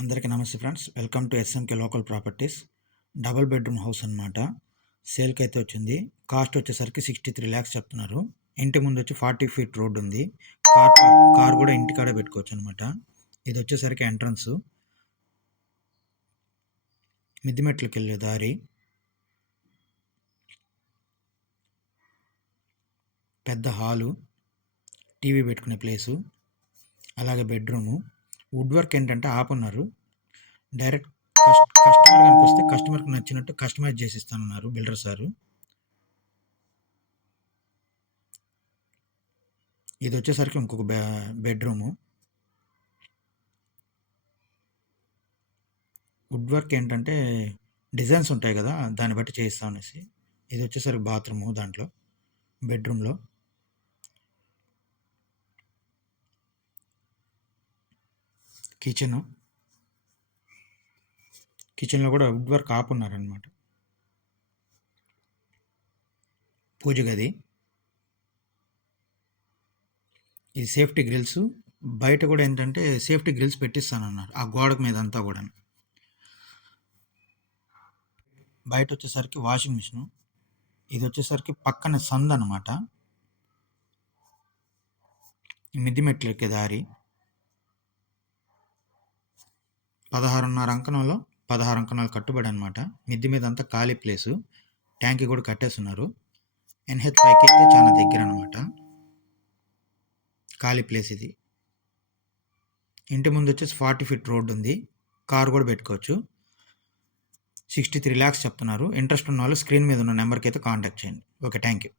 అందరికీ నమస్తే friends, welcome to SMK local properties. Double bedroom house అనమాట. సేల్కి అయితే వచ్చింది. కాస్ట్ వచ్చేసరికి 63 lakhs చెప్తున్నారు. ఇంటి ముందు వచ్చి 40 feet రోడ్ ఉంది. కార్ కూడా ఇంటికాడే పెట్టుకోవచ్చు అనమాట. ఇది వచ్చేసరికి ఎంట్రన్స్, మిద్ది మెట్లకి వెళ్ళే దారి, పెద్ద హాలు, టీవీ పెట్టుకునే ప్లేసు, అలాగే బెడ్రూము. వుడ్ వర్క్ ఏంటంటే ఆపున్నారు. డైరెక్ట్ కస్టమర్ కనుక వస్తే కస్టమర్కి నచ్చినట్టు కస్టమైజ్ చేసి ఇస్తానన్నారు బిల్డర్ సారు. ఇది వచ్చేసరికి ఇంకొక బెడ్రూము. వుడ్ వర్క్ ఏంటంటే డిజైన్స్ ఉంటాయి కదా, దాన్ని బట్టి చేయిస్తాం అనేసి. ఇది వచ్చేసరికి బాత్రూము, దాంట్లో బెడ్రూమ్లో కిచెన్లో కూడా వుడ్ వర్క్ ఆపున్నారనమాట. పూజ గది, ఇది సేఫ్టీ గ్రిల్స్. బయట కూడా ఏంటంటే సేఫ్టీ గ్రిల్స్ పెట్టిస్తానన్నారు ఆ గోడకు మీద అంతా కూడా. బయట వచ్చేసరికి వాషింగ్ మిషను. ఇది వచ్చేసరికి పక్కన సంద్ అనమాట. మిద్ది మెట్లు ఎక్కే దారి. 16.5 అంకణంలో 16 అంకణాలు కట్టుబడి అనమాట. మిద్ది మీద అంతా ఖాళీ ప్లేసు. ట్యాంక్ కూడా కట్టేస్తున్నారు. NH5కి అయితే చాలా దగ్గర అనమాట. ఖాళీ ప్లేస్ ఇది. ఇంటి ముందు వచ్చేసి 40 feet రోడ్ ఉంది. కార్ కూడా పెట్టుకోవచ్చు. 63 lakhs చెప్తున్నారు. ఇంట్రెస్ట్ ఉన్న వాళ్ళు స్క్రీన్ మీద ఉన్న నెంబర్కి అయితే కాంటాక్ట్ చేయండి. Okay, thank you.